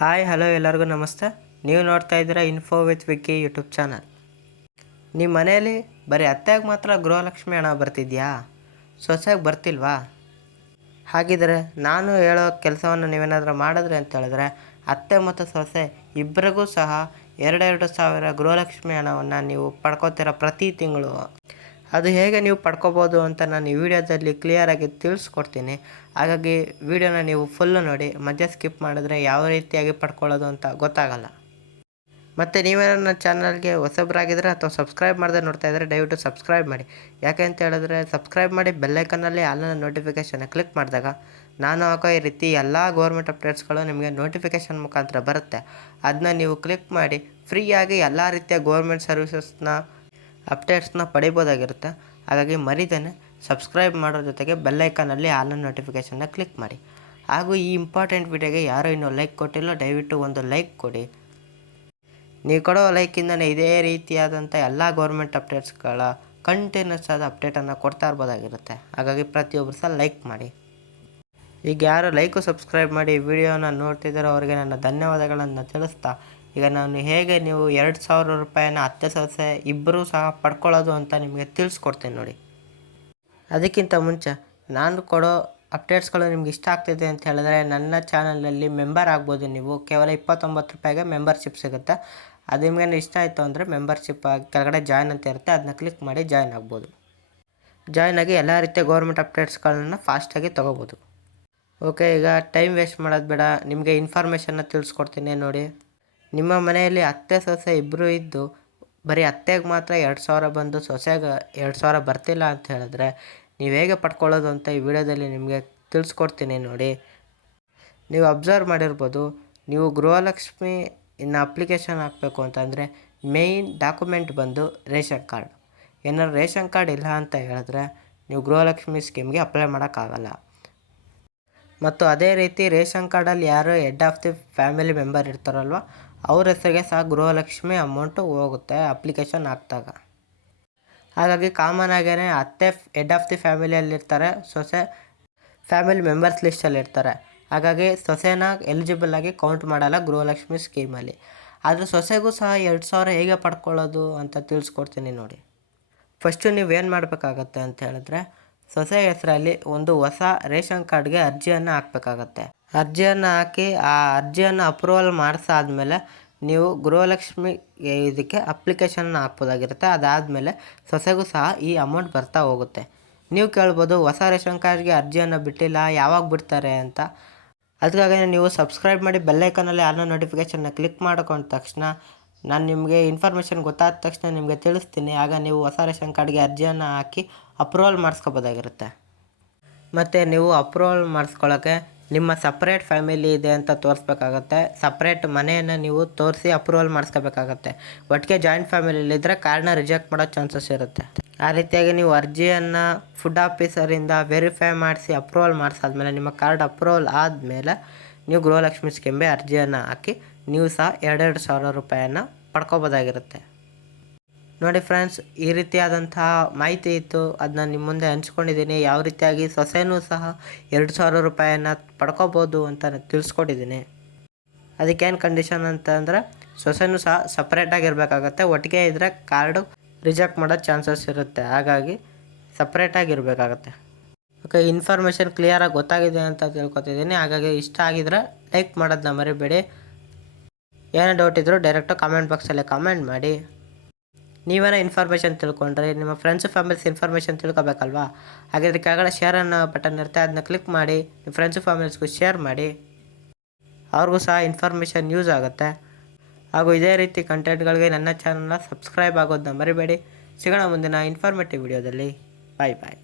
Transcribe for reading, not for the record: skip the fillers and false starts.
Hi hello ಎಲ್ಲರಿಗೂ ನಮಸ್ತೆ. ನೀವು ನೋಡ್ತಾ ಇದ್ದೀರಾ info with Vicky YouTube channel. ನಿಮ್ಮ ಮನೆಯಲ್ಲಿ ಬರೀ ಅತ್ತೆಗೆ ಮಾತ್ರ ಗೃಹಲಕ್ಷ್ಮಿ ಹಣ ಬರ್ತಿದೆಯಾ, ಸೊಸೆಗೆ ಬರ್ತಿಲ್ವಾ? ಹಾಗಿದ್ರೆ ನಾನು ಹೇಳೋ ಕೆಲಸವನ್ನು ನೀವೇನಾದರೂ ಮಾಡಿದ್ರಿ ಅಂತ ಹೇಳಿದ್ರೆ ಅತ್ತೆ ಮತ್ತು ಸೊಸೆ ಇಬ್ಬರಿಗೂ ಸಹ 2,000 ಗೃಹಲಕ್ಷ್ಮಿ ಹಣವನ್ನು ನೀವು ಪಡ್ಕೋತೀರ ಪ್ರತಿ ತಿಂಗಳು. ಅದು ಹೇಗೆ ನೀವು ಪಡ್ಕೋಬೋದು ಅಂತ ನಾನು ಈ ವಿಡಿಯೋದಲ್ಲಿ ಕ್ಲಿಯರಾಗಿ ತಿಳಿಸ್ಕೊಡ್ತೀನಿ. ಹಾಗಾಗಿ ವಿಡಿಯೋನ ನೀವು ಫುಲ್ಲು ನೋಡಿ, ಮಧ್ಯೆ ಸ್ಕಿಪ್ ಮಾಡಿದ್ರೆ ಯಾವ ರೀತಿಯಾಗಿ ಪಡ್ಕೊಳ್ಳೋದು ಅಂತ ಗೊತ್ತಾಗಲ್ಲ. ಮತ್ತು ನೀವೇ ನನ್ನ ಚಾನಲ್ಗೆ ಹೊಸಬರಾಗಿದ್ದರೆ ಅಥವಾ ಸಬ್ಸ್ಕ್ರೈಬ್ ಮಾಡದೆ ನೋಡ್ತಾ ಇದ್ದರೆ ದಯವಿಟ್ಟು ಸಬ್ಸ್ಕ್ರೈಬ್ ಮಾಡಿ. ಯಾಕೆ ಅಂತ ಹೇಳಿದ್ರೆ ಸಬ್ಸ್ಕ್ರೈಬ್ ಮಾಡಿ ಬೆಲ್ಲೈಕನ್ನಲ್ಲಿ ಆಲ್ನ ನೋಟಿಫಿಕೇಷನ್ ಕ್ಲಿಕ್ ಮಾಡಿದಾಗ ನಾನು ಹಾಕೋ ಈ ರೀತಿ ಎಲ್ಲ ಗೌರ್ಮೆಂಟ್ ಅಪ್ಡೇಟ್ಸ್ಗಳು ನಿಮಗೆ ನೋಟಿಫಿಕೇಷನ್ ಮುಖಾಂತರ ಬರುತ್ತೆ. ಅದನ್ನ ನೀವು ಕ್ಲಿಕ್ ಮಾಡಿ ಫ್ರೀಯಾಗಿ ಎಲ್ಲ ರೀತಿಯ ಗೌರ್ಮೆಂಟ್ ಸರ್ವಿಸಸ್ನ ಅಪ್ಡೇಟ್ಸ್ನ ಪಡಿಬೋದಾಗಿರುತ್ತೆ. ಹಾಗಾಗಿ ಮರಿದೇನೆ ಸಬ್ಸ್ಕ್ರೈಬ್ ಮಾಡೋದ್ರ ಜೊತೆಗೆ ಬೆಲ್ಲೈಕನಲ್ಲಿ ಆಲ್ನ ನೋಟಿಫಿಕೇಷನ್ನ ಕ್ಲಿಕ್ ಮಾಡಿ. ಹಾಗೂ ಈ ಇಂಪಾರ್ಟೆಂಟ್ ವಿಡಿಯೋಗೆ ಯಾರೂ ಇನ್ನೂ ಲೈಕ್ ಕೊಟ್ಟಿಲ್ಲ, ದಯವಿಟ್ಟು ಒಂದು ಲೈಕ್ ಕೊಡಿ. ನೀವು ಕೊಡೋ ಲೈಕಿಂದನೇ ಇದೇ ರೀತಿಯಾದಂಥ ಎಲ್ಲ ಗೌರ್ಮೆಂಟ್ ಅಪ್ಡೇಟ್ಸ್ಗಳ ಕಂಟಿನ್ಯೂಸ್ ಆದ ಅಪ್ಡೇಟನ್ನು ಕೊಡ್ತಾ ಇರ್ಬೋದಾಗಿರುತ್ತೆ. ಹಾಗಾಗಿ ಪ್ರತಿಯೊಬ್ಬರು ಸಹ ಲೈಕ್ ಮಾಡಿ. ಈಗ ಯಾರು ಲೈಕು ಸಬ್ಸ್ಕ್ರೈಬ್ ಮಾಡಿ ವಿಡಿಯೋನ ನೋಡ್ತಿದ್ದಾರೋ ಅವರಿಗೆ ನನ್ನ ಧನ್ಯವಾದಗಳನ್ನು ತಿಳಿಸ್ತಾ, ಈಗ ನಾನು ಹೇಗೆ ನೀವು 2,000 ರೂಪಾಯಿನ ಅತ್ತೆ ಸೊಸೆ ಇಬ್ಬರೂ ಸಹ ಪಡ್ಕೊಳ್ಳೋದು ಅಂತ ನಿಮಗೆ ತಿಳಿಸ್ಕೊಡ್ತೀನಿ ನೋಡಿ. ಅದಕ್ಕಿಂತ ಮುಂಚೆ ನಾನು ಕೊಡೋ ಅಪ್ಡೇಟ್ಸ್ಗಳು ನಿಮ್ಗೆ ಇಷ್ಟ ಆಗ್ತಿದೆ ಅಂತ ಹೇಳಿದ್ರೆ ನನ್ನ ಚಾನಲಲ್ಲಿ ಮೆಂಬರ್ ಆಗ್ಬೋದು. ನೀವು ಕೇವಲ 29 ರೂಪಾಯಿಗೆ ಮೆಂಬರ್ಶಿಪ್ ಸಿಗುತ್ತೆ. ಅದು ನಿಮಗೇನು ಇಷ್ಟ ಆಯಿತು ಅಂದರೆ ಮೆಂಬರ್ಶಿಪ್ ಕೆಳಗಡೆ ಜಾಯ್ನ್ ಅಂತ ಇರುತ್ತೆ, ಅದನ್ನ ಕ್ಲಿಕ್ ಮಾಡಿ ಜಾಯ್ನ್ ಆಗ್ಬೋದು. ಜಾಯ್ನ್ ಆಗಿ ಎಲ್ಲ ರೀತಿಯ ಗೌರ್ಮೆಂಟ್ ಅಪ್ಡೇಟ್ಸ್ಗಳನ್ನ ಫಾಸ್ಟಾಗಿ ತೊಗೋಬೋದು. ಓಕೆ, ಈಗ ಟೈಮ್ ವೇಸ್ಟ್ ಮಾಡೋದು ಬೇಡ, ನಿಮಗೆ ಇನ್ಫಾರ್ಮೇಷನ್ನ ತಿಳಿಸ್ಕೊಡ್ತೀನಿ ನೋಡಿ. ನಿಮ್ಮ ಮನೆಯಲ್ಲಿ ಅತ್ತೆ ಸೊಸೆ ಇಬ್ಬರು ಇದ್ದು ಬರೀ ಅತ್ತೆಗೆ ಮಾತ್ರ 2,000 ಬಂದು ಸೊಸೆಗೆ 2,000 ಬರ್ತಿಲ್ಲ ಅಂತ ಹೇಳಿದ್ರೆ ನೀವು ಹೇಗೆ ಪಡ್ಕೊಳ್ಳೋದು ಅಂತ ಈ ವಿಡಿಯೋದಲ್ಲಿ ನಿಮಗೆ ತಿಳಿಸ್ಕೊಡ್ತೀನಿ ನೋಡಿ. ನೀವು ಅಬ್ಸರ್ವ್ ಮಾಡಿರ್ಬೋದು, ನೀವು ಗೃಹಲಕ್ಷ್ಮಿ ಇನ್ನು ಅಪ್ಲಿಕೇಶನ್ ಹಾಕಬೇಕು ಅಂತಂದರೆ ಮೇಯ್ನ್ ಡಾಕ್ಯುಮೆಂಟ್ ಬಂದು ರೇಷನ್ ಕಾರ್ಡ್. ಏನಾದ್ರು ರೇಷನ್ ಕಾರ್ಡ್ ಇಲ್ಲ ಅಂತ ಹೇಳಿದ್ರೆ ನೀವು ಗೃಹಲಕ್ಷ್ಮಿ ಸ್ಕೀಮ್ಗೆ ಅಪ್ಲೈ ಮಾಡೋಕ್ಕಾಗಲ್ಲ. ಮತ್ತು ಅದೇ ರೀತಿ ರೇಷನ್ ಕಾರ್ಡಲ್ಲಿ ಯಾರು head of the family member ಇರ್ತಾರಲ್ವ ಅವ್ರ ಹೆಸರಿಗೆ ಸಹ ಗೃಹಲಕ್ಷ್ಮಿ ಅಮೌಂಟು ಹೋಗುತ್ತೆ ಅಪ್ಲಿಕೇಶನ್ ಹಾಕಿದಾಗ. ಹಾಗಾಗಿ ಕಾಮನ್ ಆಗೇ ಅತ್ತೆ ಹೆಡ್ ಆಫ್ ದಿ ಫ್ಯಾಮಿಲಿಯಲ್ಲಿರ್ತಾರೆ, ಸೊಸೆ ಫ್ಯಾಮಿಲಿ ಮೆಂಬರ್ಸ್ ಲಿಸ್ಟಲ್ಲಿರ್ತಾರೆ. ಹಾಗಾಗಿ ಸೊಸೆನ ಎಲಿಜಿಬಲ್ ಆಗಿ ಕೌಂಟ್ ಮಾಡಲ್ಲ ಗೃಹಲಕ್ಷ್ಮಿ ಸ್ಕೀಮಲ್ಲಿ. ಆದರೆ ಸೊಸೆಗೂ ಸಹ 2,000 ಹೇಗೆ ಪಡ್ಕೊಳ್ಳೋದು ಅಂತ ತಿಳಿಸ್ಕೊಡ್ತೀನಿ ನೋಡಿ. ಫಸ್ಟು ನೀವೇನು ಮಾಡಬೇಕಾಗತ್ತೆ ಅಂತ ಹೇಳಿದ್ರೆ ಸೊಸೆ ಹೆಸರಲ್ಲಿ ಒಂದು ಹೊಸ ರೇಷನ್ ಕಾರ್ಡ್ಗೆ ಅರ್ಜಿಯನ್ನು ಹಾಕಬೇಕಾಗತ್ತೆ. ಅರ್ಜಿಯನ್ನು ಹಾಕಿ ಆ ಅರ್ಜಿಯನ್ನು ಅಪ್ರೂವಲ್ ಮಾಡಿಸಾದ್ಮೇಲೆ ನೀವು ಗೃಹಲಕ್ಷ್ಮಿ ಇದಕ್ಕೆ ಅಪ್ಲಿಕೇಶನ್ನ ಹಾಕ್ಬೋದಾಗಿರುತ್ತೆ. ಅದಾದಮೇಲೆ ಸೊಸೆಗೂ ಸಹ ಈ ಅಮೌಂಟ್ ಬರ್ತಾ ಹೋಗುತ್ತೆ. ನೀವು ಕೇಳ್ಬೋದು, ಹೊಸ ರೇಷನ್ ಕಾರ್ಡ್ಗೆ ಅರ್ಜಿಯನ್ನು ಬಿಟ್ಟಿಲ್ಲ, ಯಾವಾಗ ಬಿಡ್ತಾರೆ ಅಂತ. ಅದಕ್ಕಾಗಿ ನೀವು ಸಬ್ಸ್ಕ್ರೈಬ್ ಮಾಡಿ ಬೆಲ್ಲೈಕನಲ್ಲಿ ಆಲ್ನ ನೋಟಿಫಿಕೇಷನ್ನ ಕ್ಲಿಕ್ ಮಾಡ್ಕೊಂಡ ತಕ್ಷಣ ನಾನು ನಿಮಗೆ ಇನ್ಫಾರ್ಮೇಷನ್ ಗೊತ್ತಾದ ತಕ್ಷಣ ನಿಮಗೆ ತಿಳಿಸ್ತೀನಿ. ಆಗ ನೀವು ಹೊಸ ರೇಷನ್ ಕಾರ್ಡ್ಗೆ ಅರ್ಜಿಯನ್ನು ಹಾಕಿ ಅಪ್ರೂವಲ್ ಮಾಡಿಸ್ಕೋಬೋದಾಗಿರುತ್ತೆ. ಮತ್ತು ನೀವು ಅಪ್ರೂವಲ್ ಮಾಡಿಸ್ಕೊಳ್ಳೋಕ್ಕೆ ನಿಮ್ಮ ಸಪ್ರೇಟ್ ಫ್ಯಾಮಿಲಿ ಇದೆ ಅಂತ ತೋರಿಸ್ಬೇಕಾಗತ್ತೆ. ಸಪ್ರೇಟ್ ಮನೆಯನ್ನು ನೀವು ತೋರಿಸಿ ಅಪ್ರೂವಲ್ ಮಾಡಿಸ್ಕೋಬೇಕಾಗತ್ತೆ. ಒಟ್ಟಿಗೆ ಜಾಯಿಂಟ್ ಫ್ಯಾಮಿಲಿಲಿದ್ದರೆ ಕಾರ್ಡ್ನ ರಿಜೆಕ್ಟ್ ಮಾಡೋ ಚಾನ್ಸಸ್ ಇರುತ್ತೆ. ಆ ರೀತಿಯಾಗಿ ನೀವು ಅರ್ಜಿಯನ್ನು ಫುಡ್ ಆಫೀಸರಿಂದ ವೆರಿಫೈ ಮಾಡಿಸಿ ಅಪ್ರೂವಲ್ ಮಾಡಿಸಾದ್ಮೇಲೆ ನಿಮ್ಮ ಕಾರ್ಡ್ ಅಪ್ರೂವಲ್ ಆದಮೇಲೆ ನೀವು ಗೃಹಲಕ್ಷ್ಮಿ ಸ್ಕೀಮ್ಗೆ ಅರ್ಜಿಯನ್ನು ಹಾಕಿ ನೀವು ಸಹ 2,000 ರೂಪಾಯಿಯನ್ನು ಪಡ್ಕೋಬೋದಾಗಿರುತ್ತೆ. ನೋಡಿ ಫ್ರೆಂಡ್ಸ್, ಈ ರೀತಿಯಾದಂತಹ ಮಾಹಿತಿ ಇತ್ತು, ಅದನ್ನ ನಿಮ್ಮ ಮುಂದೆ ಹಂಚ್ಕೊಂಡಿದ್ದೀನಿ. ಯಾವ ರೀತಿಯಾಗಿ ಸೊಸೆನೂ ಸಹ 2,000 ರೂಪಾಯಿಯನ್ನು ಪಡ್ಕೋಬೋದು ಅಂತ ತಿಳಿಸ್ಕೊಟ್ಟಿದ್ದೀನಿ. ಅದಕ್ಕೇನು ಕಂಡೀಷನ್ ಅಂತಂದರೆ ಸೊಸೆನೂ ಸಹ ಸಪ್ರೇಟಾಗಿರಬೇಕಾಗತ್ತೆ. ಒಟ್ಟಿಗೆ ಇದ್ದರೆ ಕಾರ್ಡು ರಿಜೆಕ್ಟ್ ಮಾಡೋ ಚಾನ್ಸಸ್ ಇರುತ್ತೆ. ಹಾಗಾಗಿ ಸಪ್ರೇಟಾಗಿರಬೇಕಾಗತ್ತೆ. ಓಕೆ, ಇನ್ಫಾರ್ಮೇಷನ್ ಕ್ಲಿಯರಾಗಿ ಗೊತ್ತಾಗಿದೆ ಅಂತ ತಿಳ್ಕೊತಿದ್ದೀನಿ. ಹಾಗಾಗಿ ಇಷ್ಟ ಆಗಿದ್ರೆ ಲೈಕ್ ಮಾಡೋದನ್ನ ಮರಿಬೇಡಿ. ಏನೇ ಡೌಟ್ ಇದ್ದರೂ ಡೈರೆಕ್ಟು ಕಾಮೆಂಟ್ ಬಾಕ್ಸಲ್ಲಿ ಕಾಮೆಂಟ್ ಮಾಡಿ. ನೀವೇನೋ ಇನ್ಫಾರ್ಮೇಷನ್ ತಿಳ್ಕೊಂಡ್ರೆ ನಿಮ್ಮ ಫ್ರೆಂಡ್ಸ್ ಫ್ಯಾಮಿಲೀಸ್ ಇನ್ಫಾರ್ಮೇಷನ್ ತಿಳ್ಕೊಬೇಕಲ್ವಾ? ಹಾಗಾದರೆ ಕೆಳಗಡೆ ಶೇರ್ ಅನ್ನೋ ಬಟನ್ ಇರುತ್ತೆ, ಅದನ್ನ ಕ್ಲಿಕ್ ಮಾಡಿ ನಿಮ್ಮ ಫ್ರೆಂಡ್ಸ್ ಫ್ಯಾಮಿಲೀಸ್ಗೂ ಶೇರ್ ಮಾಡಿ. ಅವ್ರಿಗೂ ಸಹ ಇನ್ಫಾರ್ಮೇಷನ್ ಯೂಸ್ ಆಗುತ್ತೆ. ಹಾಗೂ ಇದೇ ರೀತಿ ಕಂಟೆಂಟ್ಗಳಿಗೆ ನನ್ನ ಚಾನಲ್ನ ಸಬ್ಸ್ಕ್ರೈಬ್ ಆಗೋದನ್ನ ಮರಿಬೇಡಿ. ಸಿಗೋಣ ಮುಂದಿನ ಇನ್ಫಾರ್ಮೇಟಿವ್ ವಿಡಿಯೋದಲ್ಲಿ. ಬಾಯ್ ಬಾಯ್.